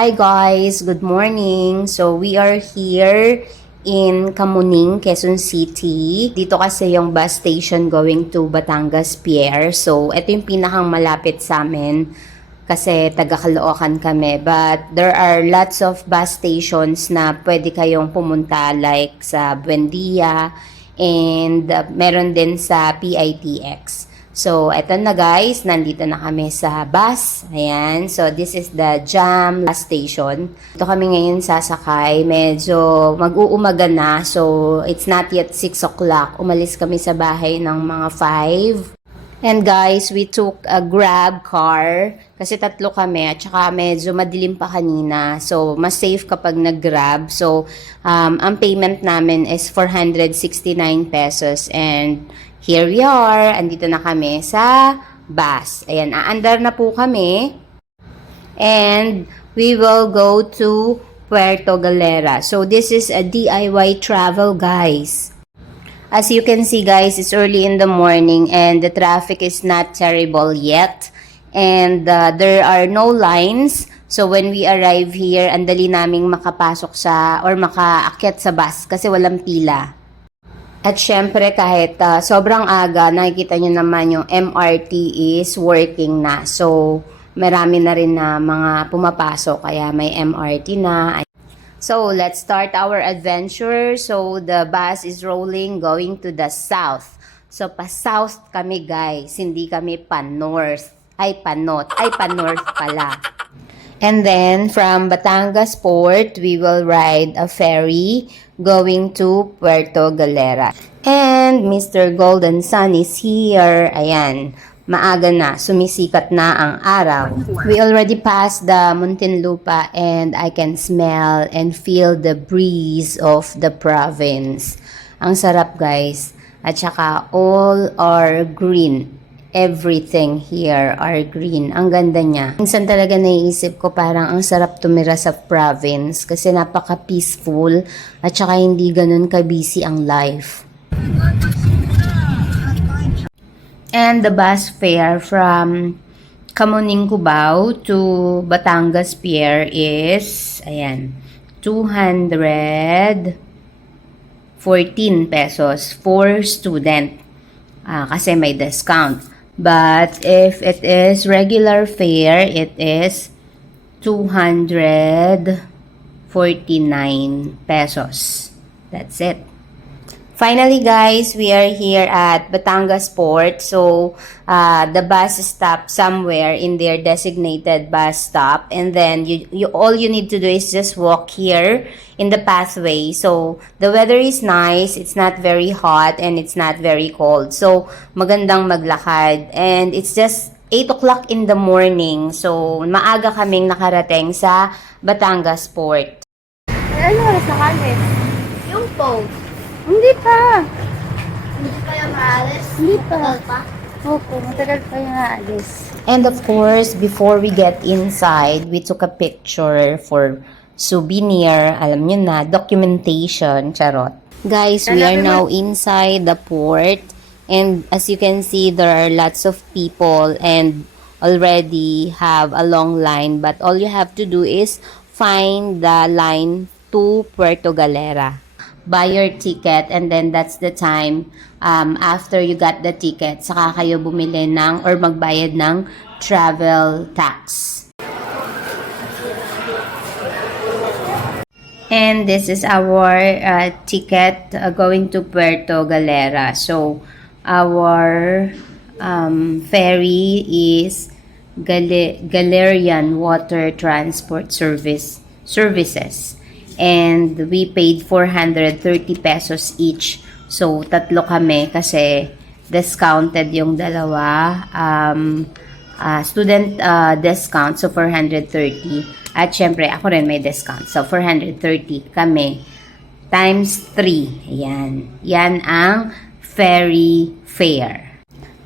Hi guys, good morning. So we are here in Kamuning, Quezon City. Dito kasi yung bus station going to Batangas Pier. So ito yung pinakang malapit sa amin kasi taga Caloocan kami. But there are lots of bus stations na pwede kayong pumunta like sa Buendia and uh, meron din sa PITX. So, eto na guys, nandito na kami sa bus. Ayan, so this is the Jam bus station. Ito kami ngayon sasakay. Medyo mag-uumaga na, so it's not yet 6 o'clock. Umalis kami sa bahay ng mga 5. And guys, we took a grab car kasi tatlo kami at saka medyo madilim pa kanina. So, mas safe kapag nag-grab. So, um, ang payment namin is 469 pesos and here we are. Andito na kami sa bus. Ayan, aandar na po kami. And we will go to Puerto Galera. So, this is a DIY travel, guys. As you can see guys, it's early in the morning and the traffic is not terrible yet. And uh, there are no lines. So when we arrive here, ang dali naming makapasok sa or makaakyat sa bus kasi walang pila. At syempre kahit uh, sobrang aga, nakikita nyo naman yung MRT is working na. So marami na rin na mga pumapasok kaya may MRT na. So, let's start our adventure. So, the bus is rolling going to the south. So, pa-south kami guys, hindi kami pa-north. Ay, pa-north. Ay, pa-north pala. And then, from Batangas Port, we will ride a ferry going to Puerto Galera. And Mr. Golden Sun is here. Ayan maaga na, sumisikat na ang araw. We already passed the Muntinlupa and I can smell and feel the breeze of the province. Ang sarap guys. At saka all are green. Everything here are green. Ang ganda niya. Minsan talaga naiisip ko parang ang sarap tumira sa province kasi napaka-peaceful at saka hindi ganun ka-busy ang life. And the bus fare from Kamuning Cubao to Batangas Pier is, ayan, 214 pesos for student. Ah, kasi may discount. But if it is regular fare, it is 249 pesos. That's it. Finally, guys, we are here at Batangas Port. So, uh, the bus stopped somewhere in their designated bus stop, and then you, you all you need to do is just walk here in the pathway. So, the weather is nice. It's not very hot and it's not very cold. So, magandang maglakad, and it's just 8 o'clock in the morning. So, maaga kaming nakarating sa Batangas Port. Ano oras na kami? Yung post, Hindi pa. hindi pa yung maalis? Hindi pa. Tagal pa? Opo, matagal pa yung aalis. And of course, before we get inside, we took a picture for souvenir, alam nyo na, documentation, charot. Guys, we are now inside the port. And as you can see, there are lots of people and already have a long line. But all you have to do is find the line to Puerto Galera. Buy your ticket and then that's the time um, after you got the ticket, saka kayo bumili ng or magbayad ng travel tax. And this is our uh, ticket uh, going to Puerto Galera. So, our um, ferry is Gal- Galerian Water Transport Service Services. And we paid 430 pesos each. So, tatlo kami kasi discounted yung dalawa. Um, uh, student uh, discount, so 430. At syempre, ako rin may discount. So, 430 kami. Times 3. Ayan. Yan ang ferry fare.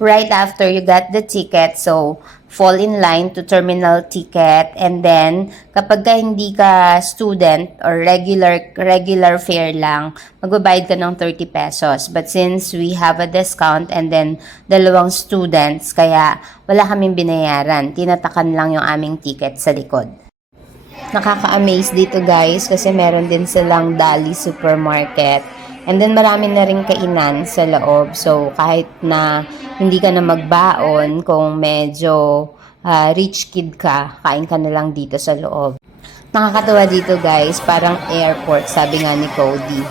right after you got the ticket. So, fall in line to terminal ticket and then kapag ka hindi ka student or regular regular fare lang, magbabayad ka ng 30 pesos. But since we have a discount and then dalawang students, kaya wala kaming binayaran. Tinatakan lang yung aming ticket sa likod. Nakaka-amaze dito guys kasi meron din silang Dali Supermarket. And then marami na rin kainan sa loob. So kahit na hindi ka na magbaon, kung medyo ah, rich kid ka, kain ka na lang dito sa loob. Nakakatawa dito guys, parang airport, sabi nga ni Cody.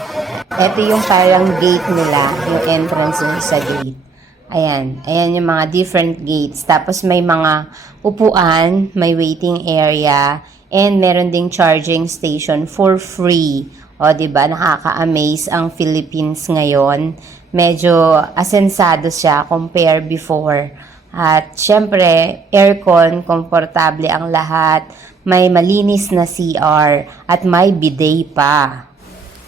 Ito yung parang gate nila, yung entrance nila sa gate. Ayan, ayan yung mga different gates. Tapos may mga upuan, may waiting area, and meron ding charging station for free. O, di ba nakaka-amaze ang Philippines ngayon. Medyo asensado siya compare before. At syempre, aircon, komportable ang lahat. May malinis na CR at may bidet pa.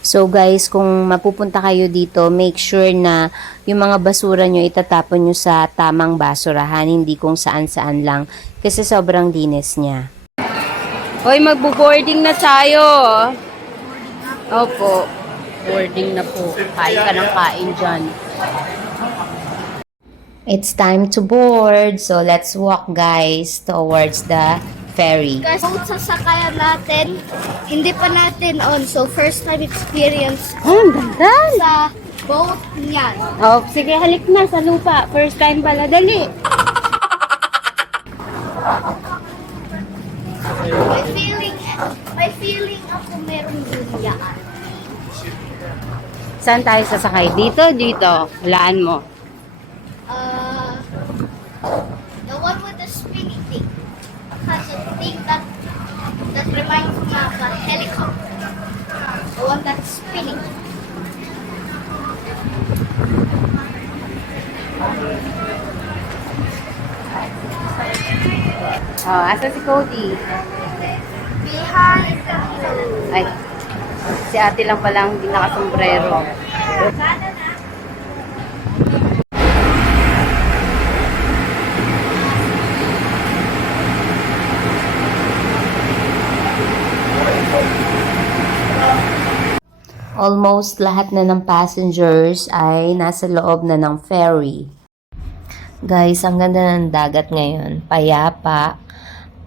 So guys, kung mapupunta kayo dito, make sure na yung mga basura nyo itatapon nyo sa tamang basurahan, hindi kung saan-saan lang. Kasi sobrang linis niya. Hoy, magbo-boarding na tayo. Opo. Boarding na po. Kain ka ng kain dyan. It's time to board. So let's walk guys towards the ferry. Guys, boat sasakayan natin. Hindi pa natin on. So, first time experience Oh, ang ganda. sa boat niyan. Oh, sige, halik na sa lupa. First time pala. Dali. May feeling, may feeling ako meron din yan. Saan tayo sasakay? Dito, dito. Walaan mo. Uh, the one with the spinny thing. Has a thing that that reminds me of a helicopter. The one that's spinning. Oh, asa si Cody? Behind the wheel. Ay, si ate lang palang hindi nakasombrero. Almost lahat na ng passengers ay nasa loob na ng ferry. Guys, ang ganda ng dagat ngayon. Payapa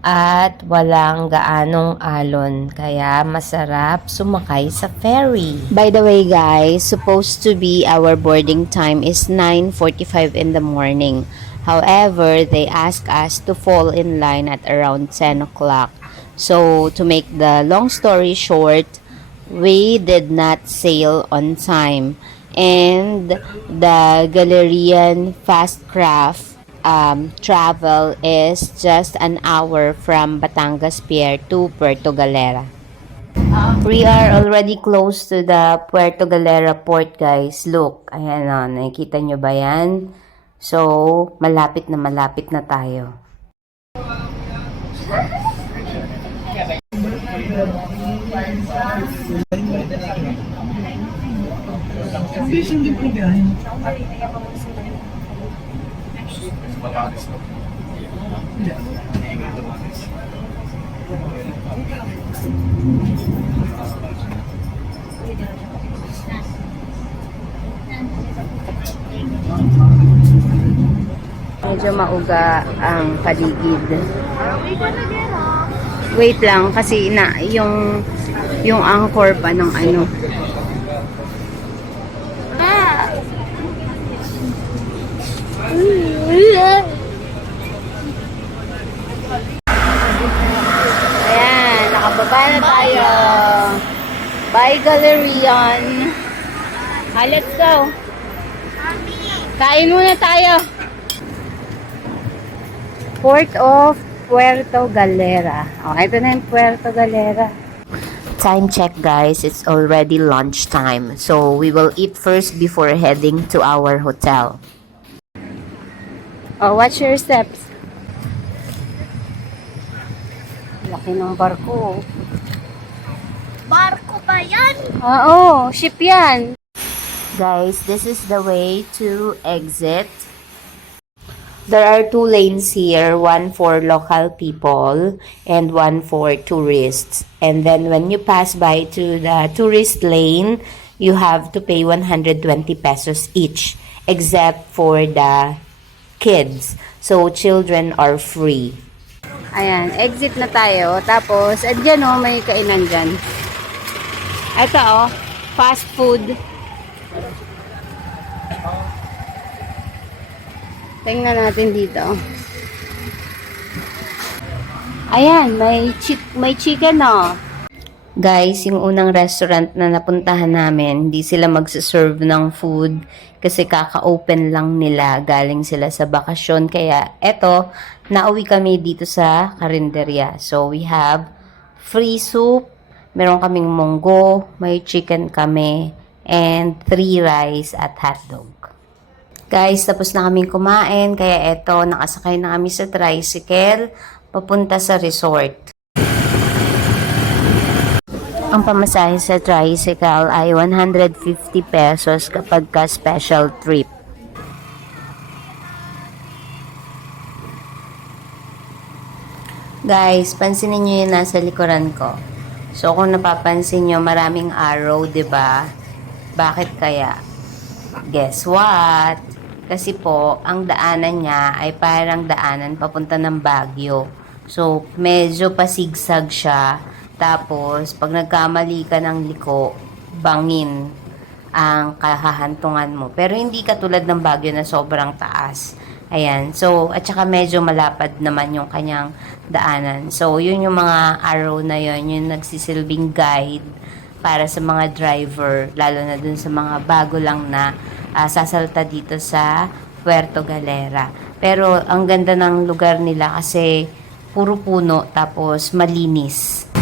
at walang gaanong alon. Kaya masarap sumakay sa ferry. By the way guys, supposed to be our boarding time is 9.45 in the morning. However, they ask us to fall in line at around 10 o'clock. So, to make the long story short, we did not sail on time. And the Galerian Fast Craft um, travel is just an hour from Batangas Pier to Puerto Galera. We are already close to the Puerto Galera port, guys. Look, ayan o, nakikita nyo ba yan? So, malapit na malapit na tayo. Medyo mauga ang paligid. Wait lang kasi na yung yung anchor pa ng ano. Ah! Ayan, nakababa na tayo. Bye Galerian. Ah, let's go. Kain muna tayo. Port of Puerto Galera. Oh, ito na yung Puerto Galera. Time check, guys. It's already lunchtime. So, we will eat first before heading to our hotel. Oh, watch your steps. Laki ng barko. Barko ba yan? Oo, ship yan. Guys, this is the way to exit There are two lanes here, one for local people and one for tourists. And then when you pass by to the tourist lane, you have to pay 120 pesos each, except for the kids. So children are free. Ayan, exit na tayo. Tapos, at dyan oh, may kainan dyan. Ito oh, fast food. Tingnan natin dito. Ayan, may, chi- may chicken oh. Guys, yung unang restaurant na napuntahan namin, hindi sila magsaserve ng food kasi kaka-open lang nila, galing sila sa bakasyon. Kaya eto, nauwi kami dito sa karinderya. So we have free soup, meron kaming munggo, may chicken kami, and three rice at hotdog. Guys, tapos na kaming kumain, kaya eto, nakasakay na kami sa tricycle, papunta sa resort. Ang pamasahe sa tricycle ay 150 pesos kapag ka special trip. Guys, pansinin nyo yung nasa likuran ko. So, kung napapansin nyo, maraming arrow, 'di ba? Bakit kaya? Guess what? Kasi po, ang daanan niya ay parang daanan papunta ng Baguio. So, medyo pasigsag siya. Tapos, pag nagkamali ka ng liko, bangin ang kahahantungan mo. Pero hindi katulad ng Baguio na sobrang taas. Ayan. So, at saka medyo malapad naman yung kanyang daanan. So, yun yung mga arrow na yun, yung nagsisilbing guide para sa mga driver, lalo na dun sa mga bago lang na ah, sasalta dito sa Puerto Galera. Pero ang ganda ng lugar nila kasi puro puno tapos malinis.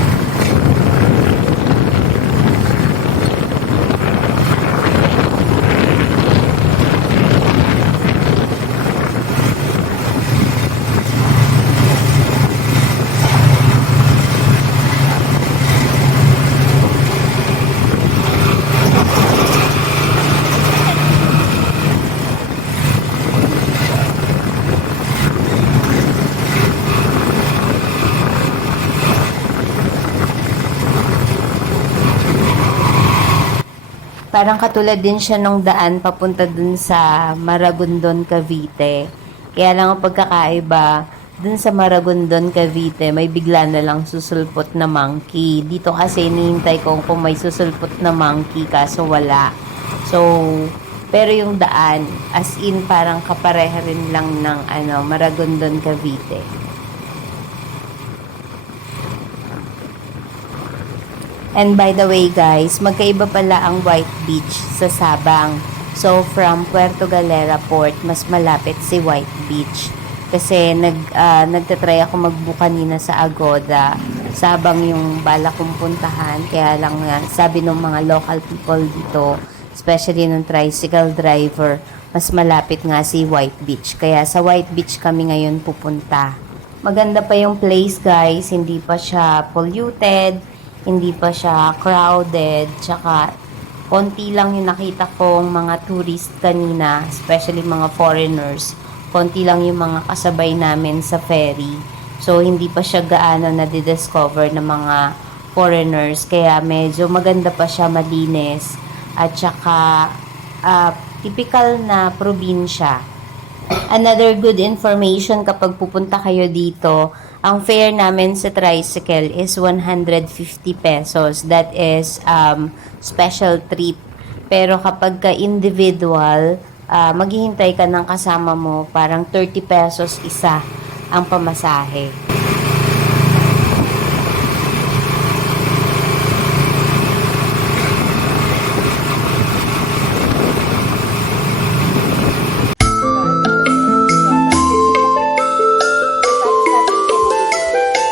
Parang katulad din siya nung daan papunta dun sa Maragondon, Cavite. Kaya lang ang pagkakaiba, dun sa Maragondon, Cavite, may bigla na lang susulpot na monkey. Dito kasi hinihintay ko kung may susulpot na monkey, kaso wala. So, pero yung daan, as in parang kapareha rin lang ng ano, Maragondon, Cavite. And by the way guys, magkaiba pala ang White Beach sa Sabang. So from Puerto Galera Port, mas malapit si White Beach. Kasi nag, ah, nagtatry ako magbook kanina sa Agoda. Sabang yung bala kong puntahan. Kaya lang nga, sabi ng mga local people dito, especially ng tricycle driver, mas malapit nga si White Beach. Kaya sa White Beach kami ngayon pupunta. Maganda pa yung place guys, hindi pa siya polluted, hindi pa siya crowded, tsaka konti lang yung nakita kong mga tourist kanina, especially mga foreigners. Konti lang yung mga kasabay namin sa ferry. So, hindi pa siya gaano na discover ng mga foreigners. Kaya medyo maganda pa siya, malinis. At tsaka, ah, typical na probinsya. Another good information kapag pupunta kayo dito, ang fare namin sa tricycle is 150 pesos. That is um, special trip. Pero kapag ka individual, ah, maghihintay ka ng kasama mo, parang 30 pesos isa ang pamasahe.